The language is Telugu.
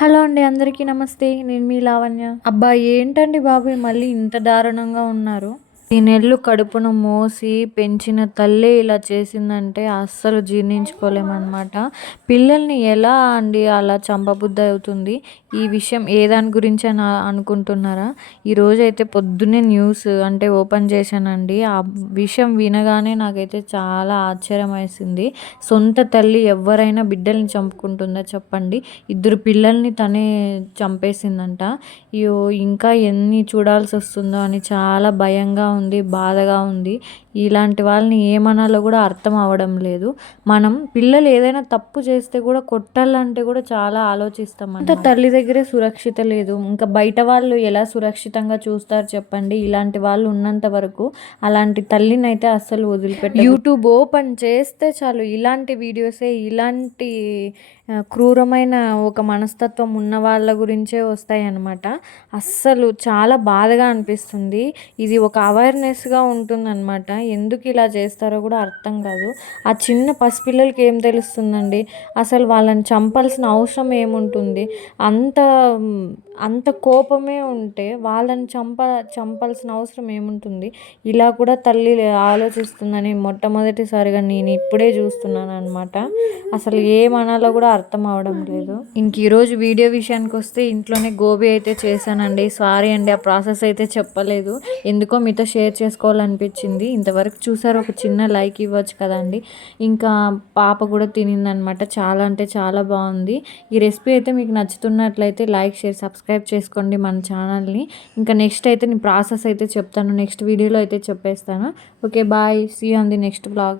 హలో అండి, అందరికీ నమస్తే. నేను మీ లావణ్య. అబ్బా, ఏంటండి బాబు మళ్ళీ ఇంత దారుణంగా ఉన్నారు? ఈ నెలలు కడుపును మోసి పెంచిన తల్లే ఇలా చేసిందంటే అస్సలు జీర్ణించుకోలేమన్నమాట. పిల్లల్ని ఎలా అండి అలా చంపబుద్ధి అవుతుంది? ఈ విషయం ఏ దాని గురించి అని అనుకుంటున్నారా? ఈరోజైతే పొద్దున్నే న్యూస్ అంటే ఓపెన్ చేశానండి. ఆ విషయం వినగానే నాకైతే చాలా ఆశ్చర్యం వేసింది. సొంత తల్లి ఎవరైనా బిడ్డల్ని చంపుకుంటుందా చెప్పండి? ఇద్దరు పిల్లల్ని తనే చంపేసిందంట. అయ్యో, ఇంకా ఎన్ని చూడాల్సి వస్తుందో అని చాలా భయంగా ఉంది, బాధగా ఉంది. ఇలాంటి వాళ్ళని ఏమనాలో కూడా అర్థం అవ్వడం లేదు. మనం పిల్లలు ఏదైనా తప్పు చేస్తే కూడా కొట్టాలంటే కూడా చాలా ఆలోచిస్తాం. అంత తల్లి దగ్గరే సురక్షిత లేదు, ఇంకా బయట వాళ్ళు ఎలా సురక్షితంగా చూస్తారు చెప్పండి? ఇలాంటి వాళ్ళు ఉన్నంత వరకు అలాంటి తల్లిని అయితే అస్సలు వదిలిపెట్ట. యూట్యూబ్ ఓపెన్ చేస్తే చాలు ఇలాంటి వీడియోసే, ఇలాంటి క్రూరమైన ఒక మనస్తత్వం ఉన్న వాళ్ళ గురించే వస్తాయి అన్నమాట. అస్సలు చాలా బాధగా అనిపిస్తుంది. ఇది ఒక అవేర్నెస్గా ఉంటుందన్నమాట. ఎందుకు ఇలా చేస్తారో కూడా అర్థం కాదు. ఆ చిన్న పసిపిల్లలకి ఏం తెలుస్తుందండి? అసలు వాళ్ళని చంపాల్సిన అవసరం ఏముంటుంది? అంత అంత కోపమే ఉంటే వాళ్ళని చంపాల్సిన అవసరం ఏముంటుంది? ఇలా కూడా తల్లి ఆలోచిస్తుందని మొట్టమొదటిసారిగా నేను ఇప్పుడే చూస్తున్నాను అనమాట. అసలు ఏమనాలో కూడా అర్థం అవడం లేదు. ఇంక ఈరోజు వీడియో విషయానికి వస్తే ఇంట్లోనే గోబీ అయితే చేశానండి. సారీ అండి, ఆ ప్రాసెస్ అయితే చెప్పలేదు. ఎందుకో మీతో షేర్ చేసుకోవాలనిపించింది. ఇంతవరకు చూసారు, ఒక చిన్న లైక్ ఇవ్వచ్చు కదండి. ఇంకా పాప కూడా తినిందనమాట. చాలా అంటే చాలా బాగుంది. ఈ రెసిపీ అయితే మీకు నచ్చుతున్నట్లయితే లైక్, షేర్, సబ్స్క్రైబ్ చేసుకోండి మన ఛానల్ని. ఇంకా నెక్స్ట్ అయితే నేను ప్రాసెస్ అయితే చెప్తాను, నెక్స్ట్ వీడియోలో అయితే చెప్పేస్తాను. Okay, bye, see you on the next blog.